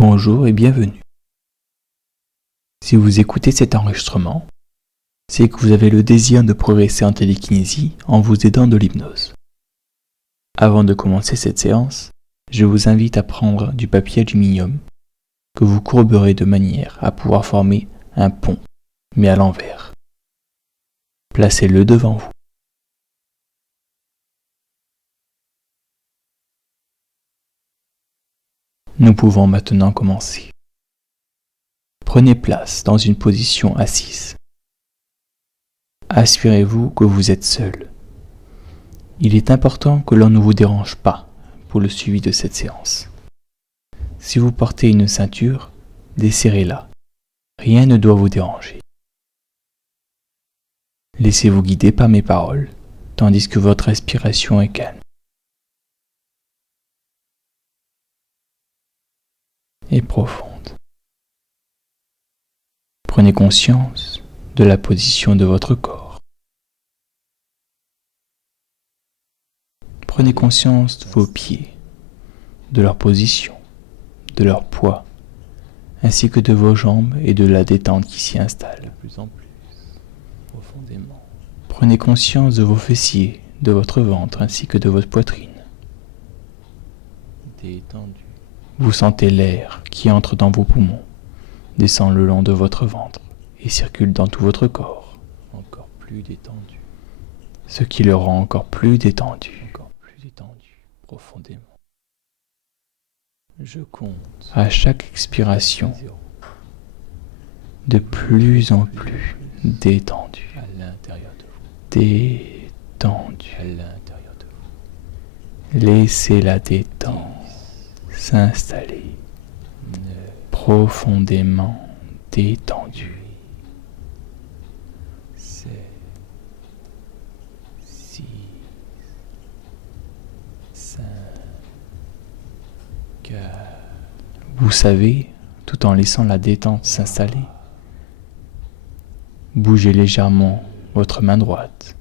Bonjour et bienvenue. Si vous écoutez cet enregistrement, c'est que vous avez le désir de progresser en télékinésie en vous aidant de l'hypnose. Avant de commencer cette séance, je vous invite à prendre du papier aluminium que vous courberez de manière à pouvoir former un pont, mais à l'envers. Placez-le devant vous. Nous pouvons maintenant commencer. Prenez place dans une position assise. Assurez-vous que vous êtes seul. Il est important que l'on ne vous dérange pas pour le suivi de cette séance. Si vous portez une ceinture, desserrez-la. Rien ne doit vous déranger. Laissez-vous guider par mes paroles, tandis que votre respiration est calme et profonde. Prenez conscience de la position de votre corps. Prenez conscience de vos pieds, de leur position, de leur poids, ainsi que de vos jambes et de la détente qui s'y installe. De plus en plus profondément. Prenez conscience de vos fessiers, de votre ventre ainsi que de votre poitrine. Détendu. Vous sentez l'air qui entre dans vos poumons, descend le long de votre ventre et circule dans tout votre corps. Encore plus détendu. Ce qui le rend encore plus détendu. Encore plus détendu, profondément. Je compte. À chaque expiration, de plus en plus détendu. À l'intérieur de vous. Détendu. À l'intérieur de vous. Laissez la détente s'installer. Profondément détendu. 7, 6, 5, 4. Vous savez, tout en laissant la détente s'installer, bougez légèrement votre main droite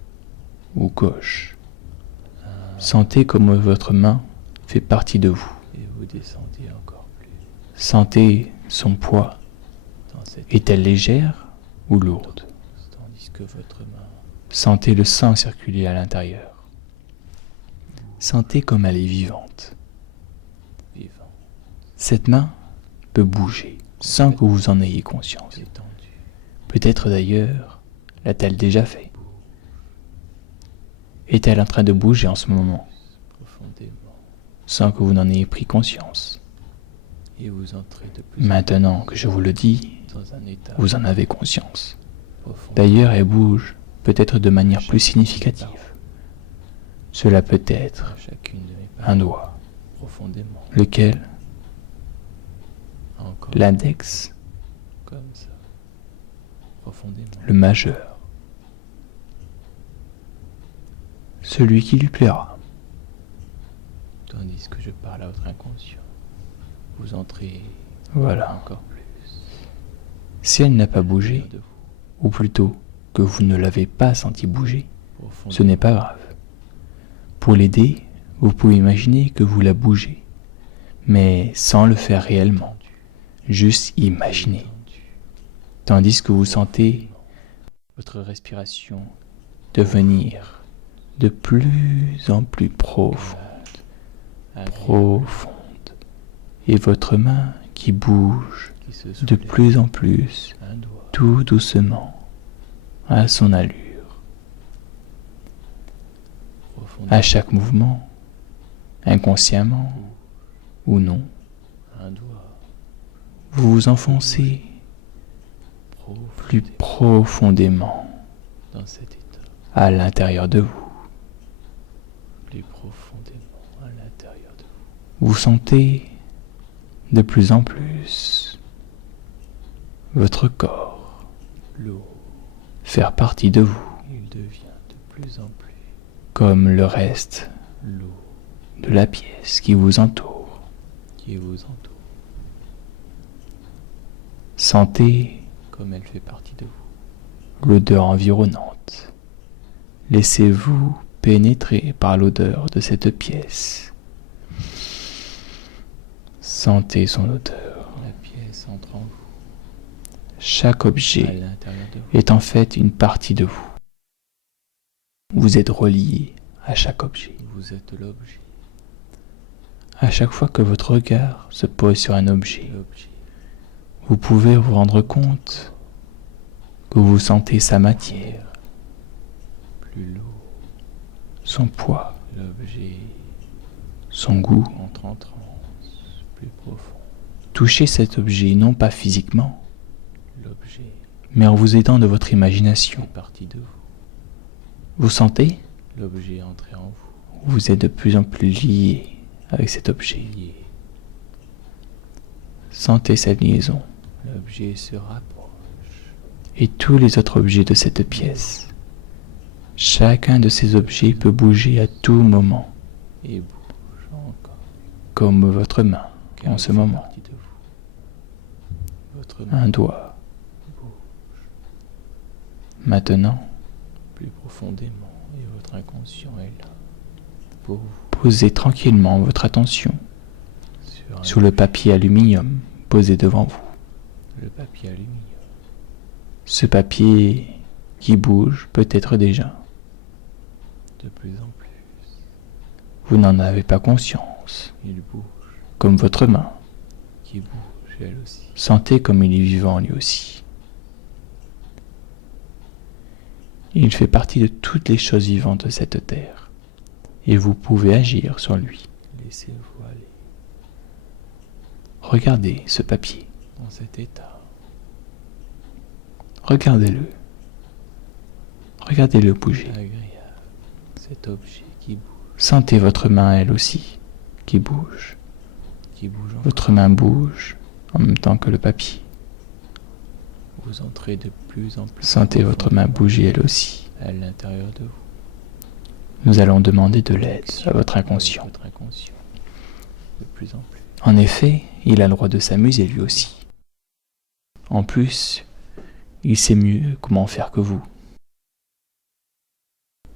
ou gauche. Sentez comme votre main fait partie de vous. Et vous descendez encore plus. Sentez son poids. Est-elle légère ou lourde? Tandis que votre main. Sentez le sang circuler à l'intérieur. Sentez comme elle est vivante. Cette main peut bouger sans que vous en ayez conscience. Peut-être d'ailleurs l'a-t-elle déjà fait. Est-elle en train de bouger en ce moment, sans que vous n'en ayez pris conscience? Et vous entrez de plus. Maintenant que je vous le dis, vous en avez conscience. D'ailleurs, elle bouge peut-être de manière plus significative. Cela peut être un doigt. Lequel? L'index, le majeur, celui qui lui plaira. Tandis que je parle à votre inconscient, vous entrez encore plus. Si elle n'a pas bougé, ou plutôt que vous ne l'avez pas senti bouger, ce n'est pas grave. Pour l'aider, vous pouvez imaginer que vous la bougez, mais sans le faire réellement. Juste imaginer. Tandis que vous sentez votre respiration devenir de plus en plus profonde, et votre main qui bouge de plus en plus, tout doucement, à son allure. À chaque mouvement, inconsciemment ou non, vous vous enfoncez plus profondément à l'intérieur de vous. Vous sentez de plus en plus votre corps faire partie de vous, comme le reste de la pièce qui vous entoure. Sentez comme elle fait partie de vous l'odeur environnante. Laissez-vous pénétrer par l'odeur de cette pièce. Sentez son odeur. entre en vous. Chaque objet est en fait une partie de vous. Vous êtes relié à chaque objet. Vous êtes l'objet. À chaque fois que votre regard se pose sur un objet, vous pouvez vous rendre compte que vous sentez sa matière, plus lourd, son poids, l'objet, son goût, entre en transe, plus profond. Touchez cet objet non pas physiquement, l'objet, mais en vous aidant de votre imagination. Partie de vous. Vous sentez l'objet entrer en vous. Vous êtes de plus en plus lié avec cet objet. Sentez cette liaison. L'objet se rapproche. Et tous les autres objets de cette pièce. Chacun de ces objets peut bouger à tout moment. Et bouge encore. Comme votre main en ce moment. Un doigt bouge. Maintenant, plus profondément, et votre inconscient est là. Pour vous. Posez tranquillement votre attention sur le papier aluminium posé devant vous. Le papier aluminium. Ce papier qui bouge peut-être déjà. De plus en plus. Vous n'en avez pas conscience. Il bouge. Comme votre main. Qui bouge elle aussi. Sentez comme il est vivant lui aussi. Il fait partie de toutes les choses vivantes de cette terre. Et vous pouvez agir sur lui. Laissez-vous aller. Regardez ce papier dans cet état. Regardez-le. Regardez-le bouger. Agréable. Cet objet qui bouge. Sentez votre main elle aussi qui bouge. Qui bouge encore. Votre main bouge en même temps que le papier. Vous entrez de plus en plus. Sentez votre main bouger elle aussi à l'intérieur de vous. Nous allons demander de l'aide à votre inconscient. De plus en plus. En effet, il a le droit de s'amuser lui aussi. En plus, il sait mieux comment faire que vous.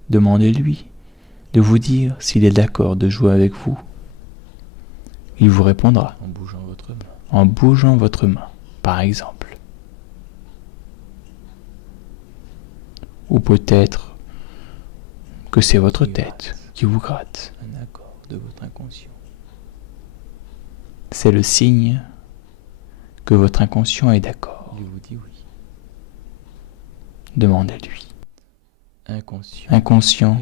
Demandez-lui de vous dire s'il est d'accord de jouer avec vous. Il vous répondra en bougeant votre main. En bougeant votre main, par exemple. Ou peut-être que c'est votre tête qui vous gratte. Un accord de votre inconscient. C'est le signe que votre inconscient est d'accord. Il vous dit oui. Demandez-lui. Inconscient,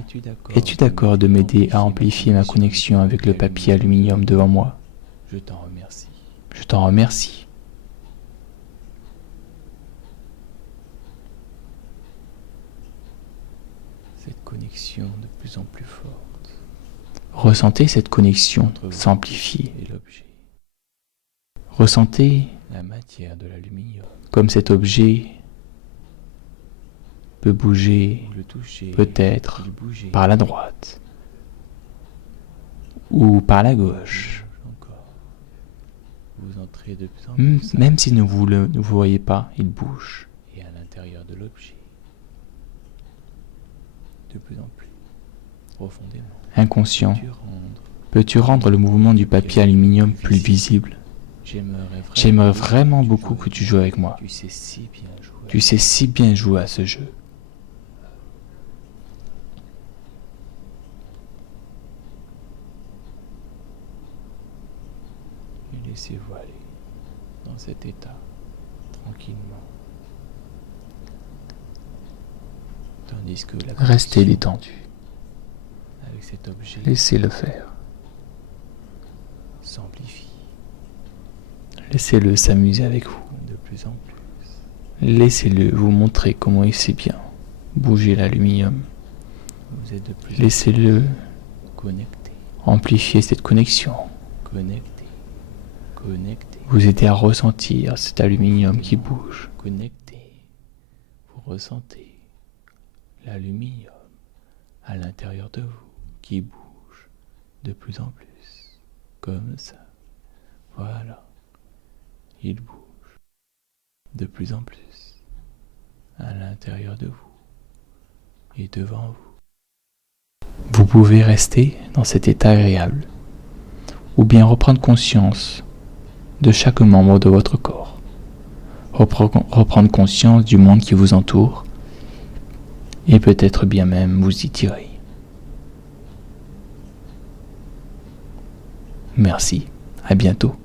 es-tu d'accord de m'aider à amplifier ma connexion avec le papier aluminium devant moi? Je t'en remercie. Je t'en remercie. Cette connexion de plus en plus forte. Ressentez cette connexion s'amplifier. Ressentez la matière de l'aluminium. Comme cet objet peut bouger, peut-être par la droite ou par la gauche. Vous entrez de plus en plus. Même si vous ne vous voyez pas, il bouge. Et à l'intérieur de l'objet. De plus en plus profondément. Inconscient, peux-tu rendre le mouvement du papier aluminium plus visible? J'aimerais vraiment beaucoup que tu joues avec moi. Tu sais si bien jouer à ce jeu. Et laissez-vous aller dans cet état, tranquillement. Tandis que restez détendu. Avec cet objet, laissez-le faire. S'amplifie. Laissez-le s'amuser avec vous. De plus en plus. Laissez-le vous montrer comment il sait bien bouger l'aluminium. Laissez-le connecter. Amplifier cette connexion. Connecter. Connecter. Vous aider à ressentir cet aluminium qui bouge. Connecter. Vous ressentez l'aluminium à l'intérieur de vous qui bouge de plus en plus, comme ça. Voilà, il bouge de plus en plus à l'intérieur de vous et devant vous. Vous pouvez rester dans cet état agréable ou bien reprendre conscience de chaque membre de votre corps. reprendre conscience du monde qui vous entoure et peut-être bien même vous y tirer. Merci, à bientôt.